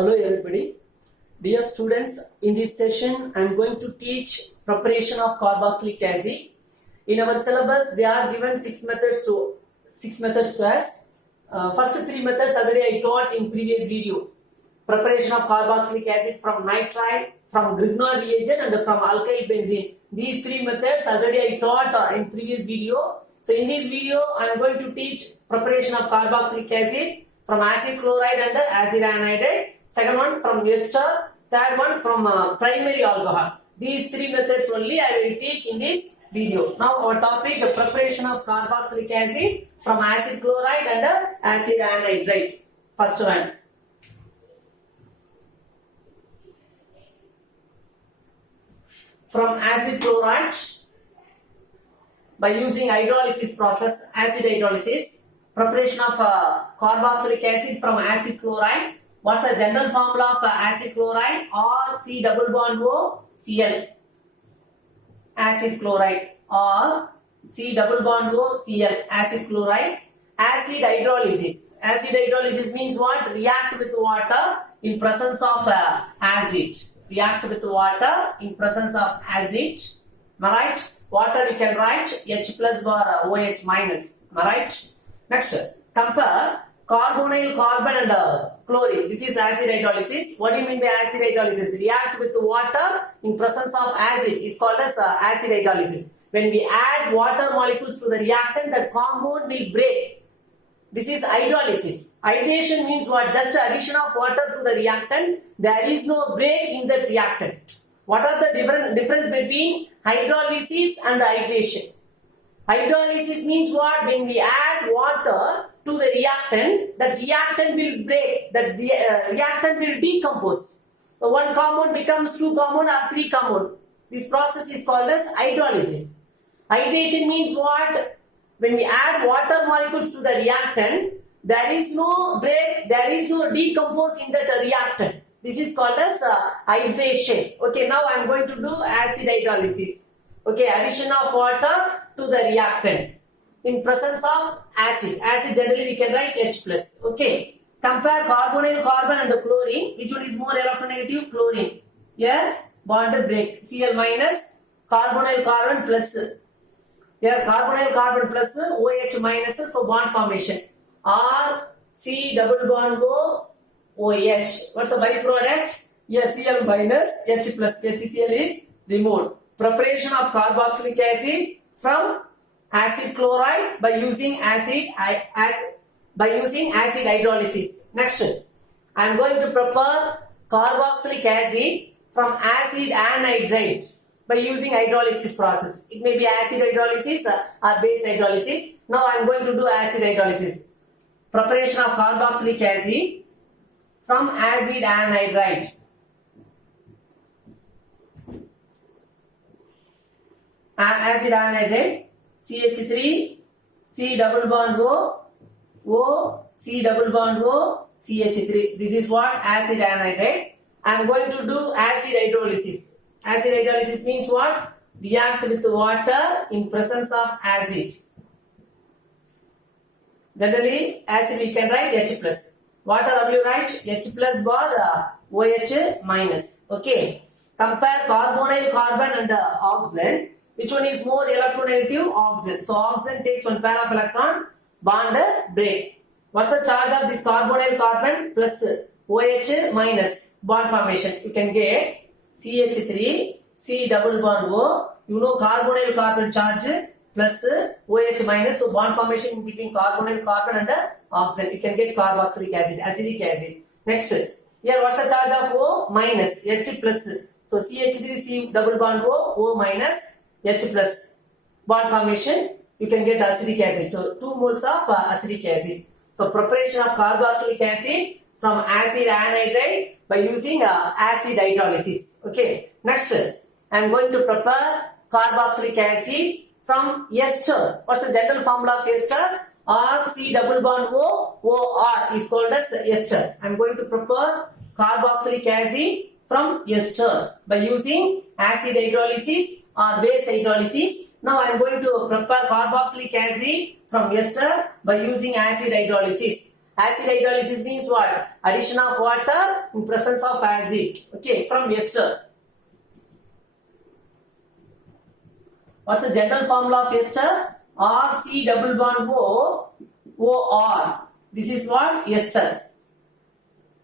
Hello everybody. Dear students, in this session I am going to teach preparation of carboxylic acid. In our syllabus they are given six methods to us. First three methods already I taught in previous video. Preparation of carboxylic acid from nitrile, from Grignard reagent and from alkyl benzene. These three methods already I taught in previous video. So in this video I am going to teach preparation of carboxylic acid from acid chloride and acid anhydride. Second one from ester. Third one from primary alcohol. These three methods only I will teach in this video. Now our topic, the preparation of carboxylic acid from acid chloride and acid anhydride. First one. From acid chloride by using hydrolysis process, acid hydrolysis, preparation of carboxylic acid from acid chloride. What's the general formula of acid chloride? Or C double bond O Cl. Acid chloride or C double bond O Cl. Acid chloride. Acid hydrolysis. Acid hydrolysis means what? React with water in presence of acid. React with water in presence of acid. Am I right? Water you can write H plus or OH minus. Am I right? Next, compare carbonyl carbon and chlorine. This is acid hydrolysis. What do you mean by acid hydrolysis? React with water in presence of acid is called as acid hydrolysis. When we add water molecules to the reactant, that compound will break. This is hydrolysis. Hydration means what? Just addition of water to the reactant. There is no break in that reactant. What are the difference between hydrolysis and hydration? Hydrolysis means what? When we add water to the reactant, that reactant will break, that reactant will decompose. So one compound becomes two compound or three compound. This process is called as hydrolysis. Hydration means what? When we add water molecules to the reactant, there is no break, there is no decompose in that reactant. This is called as hydration. Okay, now I am going to do acid hydrolysis. Okay, addition of water to the reactant in presence of acid. Acid generally we can write H plus. Okay. Compare carbonyl carbon and chlorine. Which one is more electronegative? Chlorine. Here bond break. Cl minus, carbonyl carbon plus. Here carbonyl carbon plus, OH minus, so bond formation. R C double bond O OH. What's the byproduct? Here Cl minus, H plus. HCl is removed. Preparation of carboxylic acid from acid chloride by using acid hydrolysis. Next, I am going to prepare carboxylic acid from acid anhydride by using hydrolysis process. It may be acid hydrolysis or base hydrolysis. Now I am going to do acid hydrolysis. Preparation of carboxylic acid from acid anhydride. Acid anhydride, CH3, C double bond O, O, C double bond O, CH3. This is what? Acid anhydride. I am going to do acid hydrolysis. Acid hydrolysis means what? React with water in presence of acid. Generally, acid we can write H plus. Water W write H plus bar OH minus. Okay. Compare carbonyl carbon and oxygen. Which one is more electronegative? Oxygen. So oxygen takes one pair of electron, bond break. What's the charge of this carbonyl carbon? Plus OH minus, bond formation. You can get CH3, C double bond O. You know carbonyl carbon charge plus OH minus. So bond formation between carbonyl carbon and oxygen. You can get carboxylic acid, acidic acid. Next, here what's the charge of O? Minus, H plus. So CH3, C double bond O, O minus. H plus bond formation, you can get acidic acid. So 2 moles of acidic acid. So preparation of carboxylic acid from acid anhydride by using acid hydrolysis. Okay. Next, I am going to prepare carboxylic acid from ester. What's the general formula of ester? R C double bond O, O R is called as ester. I am going to prepare carboxylic acid from ester by using acid hydrolysis or base hydrolysis. Now I am going to prepare carboxylic acid from ester by using acid hydrolysis. Acid hydrolysis means what? Addition of water in presence of acid. Okay, from ester. What's the general formula of ester? RC double bond O, OR. This is what? Ester.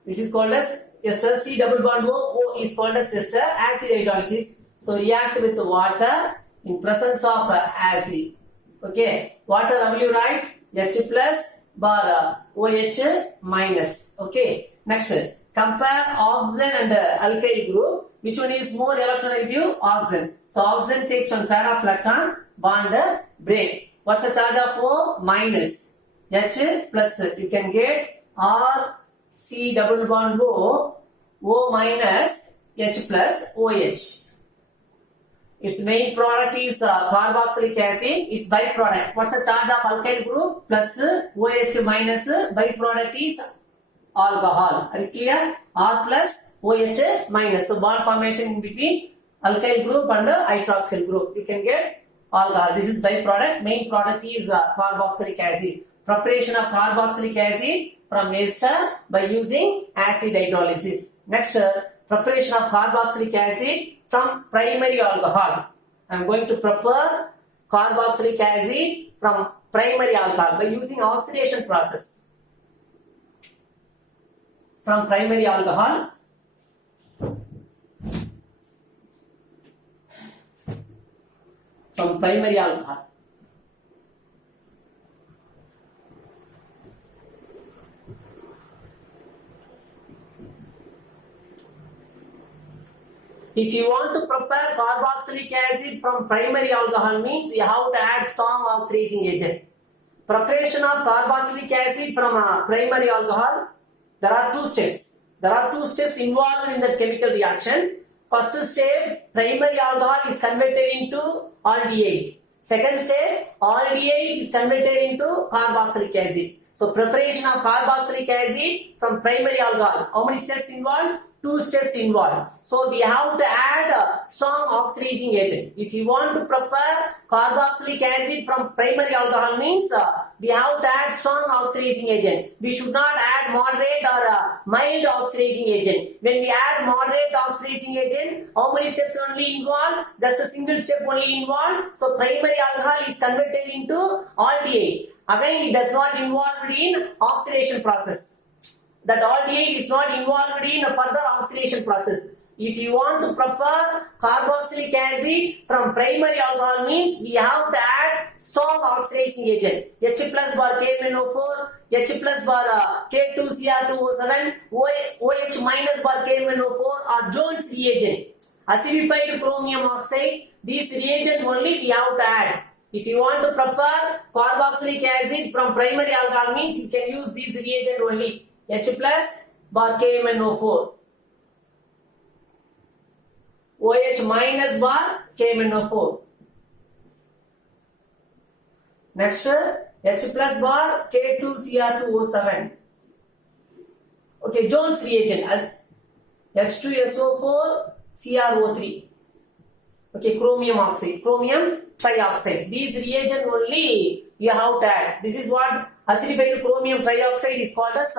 This is called as ester. C double bond O is called as ester. Acid hydrolysis. So react with water in presence of acid. Okay. Water how will you write? H plus bar OH minus. Okay. Next. Compare oxygen and alkyl group. Which one is more electronegative? Oxygen. So oxygen takes one pair of electron, bond break. What's the charge of O? Minus. H plus. You can get R C double bond O minus H plus OH. Its main product is carboxylic acid. Its byproduct. What's the charge of alkyl group? Plus OH minus. Byproduct is alcohol. Are you clear? R plus OH minus. So bond formation in between alkyl group and hydroxyl group. You can get alcohol. This is byproduct. Main product is carboxylic acid. Preparation of carboxylic acid from ester by using acid hydrolysis. Next, preparation of carboxylic acid from primary alcohol. I am going to prepare carboxylic acid from primary alcohol by using oxidation process. From primary alcohol. From primary alcohol. If you want to prepare carboxylic acid from primary alcohol means you have to add strong oxidizing agent. Preparation of carboxylic acid from primary alcohol, there are two steps. There are two steps involved in that chemical reaction. First step, primary alcohol is converted into aldehyde. Second step, aldehyde is converted into carboxylic acid. So preparation of carboxylic acid from primary alcohol. How many steps involved? Two steps involved. So we have to add a strong oxidizing agent. If you want to prepare carboxylic acid from primary alcohol means we have to add strong oxidizing agent. We should not add moderate or mild oxidizing agent. When we add moderate oxidizing agent, how many steps only involved? Just a single step only involved. So primary alcohol is converted into aldehyde. Again, it does not involve in oxidation process. That aldehyde is not involved in a further oxidation process. If you want to prepare carboxylic acid from primary alcohol means we have to add strong oxidizing agent. H plus bar KMnO4, H plus bar K2Cr2O7, OH minus bar KMnO4 are Jones reagent. Acidified chromium oxide, this reagent only we have to add. If you want to prepare carboxylic acid from primary alcohol means you can use this reagent only. H plus bar KMnO4. OH minus bar KMnO4. Next, H plus bar K2Cr2O7. Okay, Jones reagent. H2SO4 CrO3. Okay, chromium oxide, chromium trioxide. These reagent only you have to add. This is what acidified chromium trioxide is called as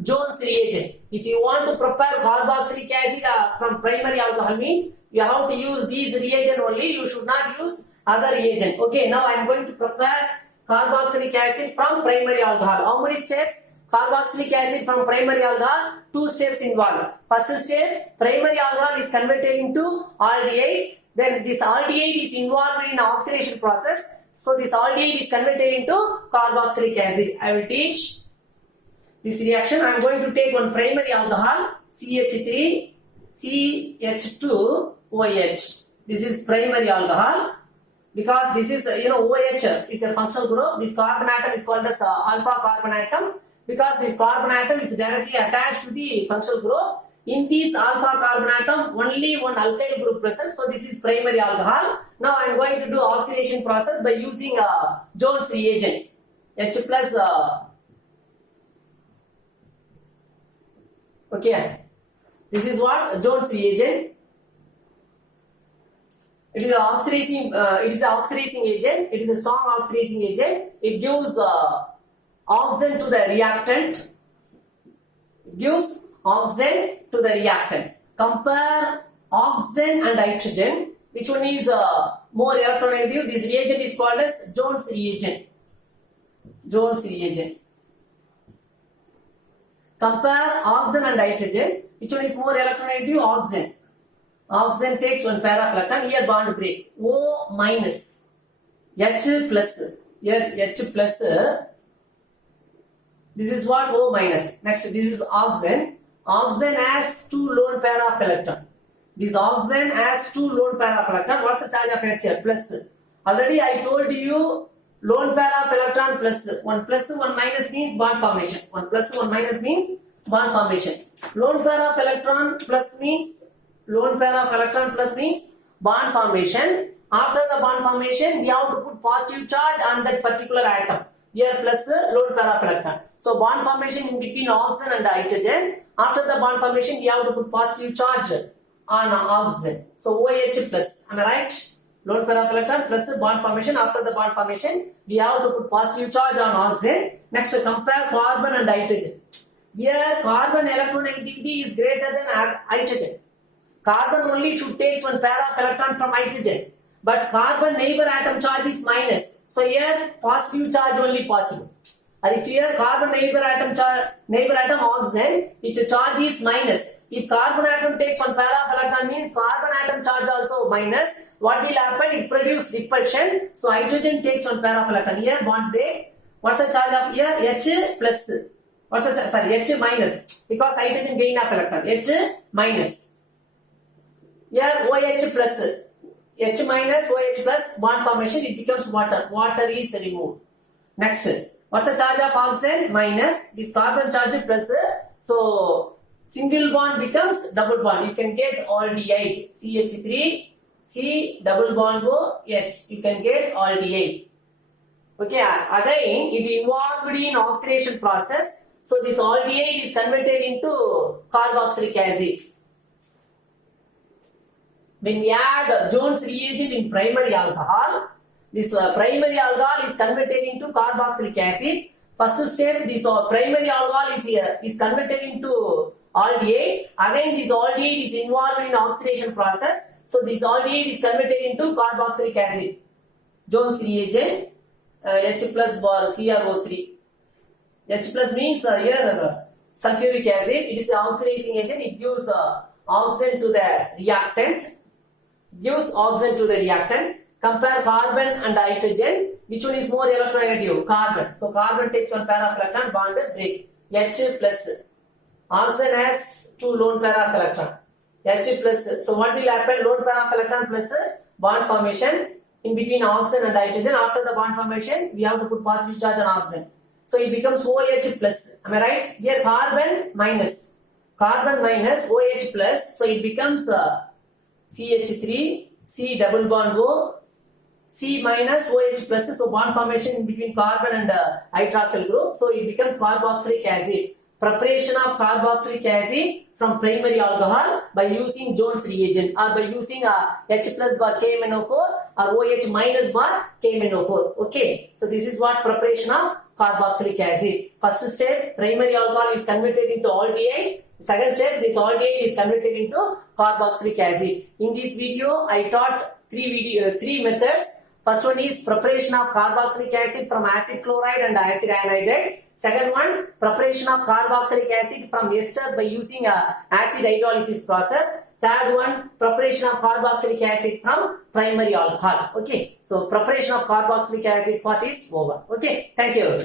Jones reagent. If you want to prepare carboxylic acid from primary alcohol means you have to use these reagent only. You should not use other reagent. Okay, now I am going to prepare carboxylic acid from primary alcohol. How many steps? Carboxylic acid from primary alcohol, two steps involved. First step, primary alcohol is converted into aldehyde. Then this aldehyde is involved in oxidation process. So this aldehyde is converted into carboxylic acid. I will teach this reaction. I am going to take one primary alcohol CH3 CH2OH. This is primary alcohol because this is OH is a functional group. This carbon atom is called as alpha carbon atom because this carbon atom is directly attached to the functional group. In this alpha carbon atom, only one alkyl group present. So this is primary alcohol. Now I am going to do oxidation process by using Jones reagent. H plus. Okay. This is what Jones reagent. It is an oxidizing. It is an oxidizing agent. It is a strong oxidizing agent. It gives oxygen to the reactant. gives oxygen to the reactant. Compare oxygen and nitrogen. Which one is more electronegative? This reagent is called as Jones reagent. Jones reagent. Compare oxygen and nitrogen. Which one is more electronegative? Oxygen. Oxygen takes one pair of electron. Here bond break. O minus. H plus. Here H plus. This is what? O minus. Next, this is oxygen. Oxygen has two lone pair of electron. This oxygen has two lone pair of electron. What's the charge of H? Plus. Already I told you lone pair of electron plus. One plus, one minus means bond formation. One plus, one minus means bond formation. Lone pair of electron plus means bond formation. After the bond formation, we have to put positive charge on that particular atom. Here plus lone pair of electron. So bond formation in between oxygen and hydrogen. After the bond formation, we have to put positive charge on oxygen. So OH plus. Am I right? Lone pair of electron plus bond formation. After the bond formation, we have to put positive charge on oxygen. Next, compare carbon and hydrogen. Here, carbon electronegativity is greater than hydrogen. Carbon only should take one pair of electron from hydrogen. But carbon neighbor atom charge is minus. So here positive charge only possible. Are you clear? Carbon neighbor atom oxygen, its charge is minus. If carbon atom takes one pair of electron means carbon atom charge also minus. What will happen? It produces repulsion. So hydrogen takes one pair of electron. Here bond break. What's the charge of here? H plus. What's the sorry? H minus. Because hydrogen gain of electron. H minus. Here OH plus. H minus OH plus bond formation, it becomes water. Water is removed. Next, what's the charge of oxygen? Minus. This carbon charge plus. So single bond becomes double bond. You can get aldehyde. CH3, C double bond O H. You can get aldehyde. Okay. Again, it involved in oxidation process. So this aldehyde is converted into carboxylic acid. When we add Jones reagent in primary alcohol, this primary alcohol is converted into carboxylic acid. First step, this primary alcohol is converted into aldehyde. Again, this aldehyde is involved in oxidation process. So this aldehyde is converted into carboxylic acid. Jones reagent, H plus bar CrO3. H plus means here sulfuric acid. It is an oxidizing agent. It gives oxygen to the reactant. Compare carbon and hydrogen. Which one is more electronegative? Carbon. So carbon takes one pair of electron, bond break. H plus. Oxygen has two lone pair of electron. H plus. So what will happen? Lone pair of electron plus bond formation in between oxygen and hydrogen. After the bond formation, we have to put positive charge on oxygen. So it becomes OH plus. Am I right? Here carbon minus. Carbon minus OH plus. So it becomes CH3, C double bond O, C minus OH plus. So bond formation in between carbon and hydroxyl group. So it becomes carboxylic acid. Preparation of carboxylic acid from primary alcohol by using Jones reagent or by using H plus bar KMnO4 or OH minus bar KMnO4. Okay. So this is what preparation of carboxylic acid. First step, primary alcohol is converted into aldehyde. Second step, this aldehyde is converted into carboxylic acid. In this video, I taught three methods. First one is preparation of carboxylic acid from acid chloride and acid anhydride. Second one, preparation of carboxylic acid from ester by using acid hydrolysis process. Third one, preparation of carboxylic acid from primary alcohol. Okay, so preparation of carboxylic acid part is over. Okay, thank you.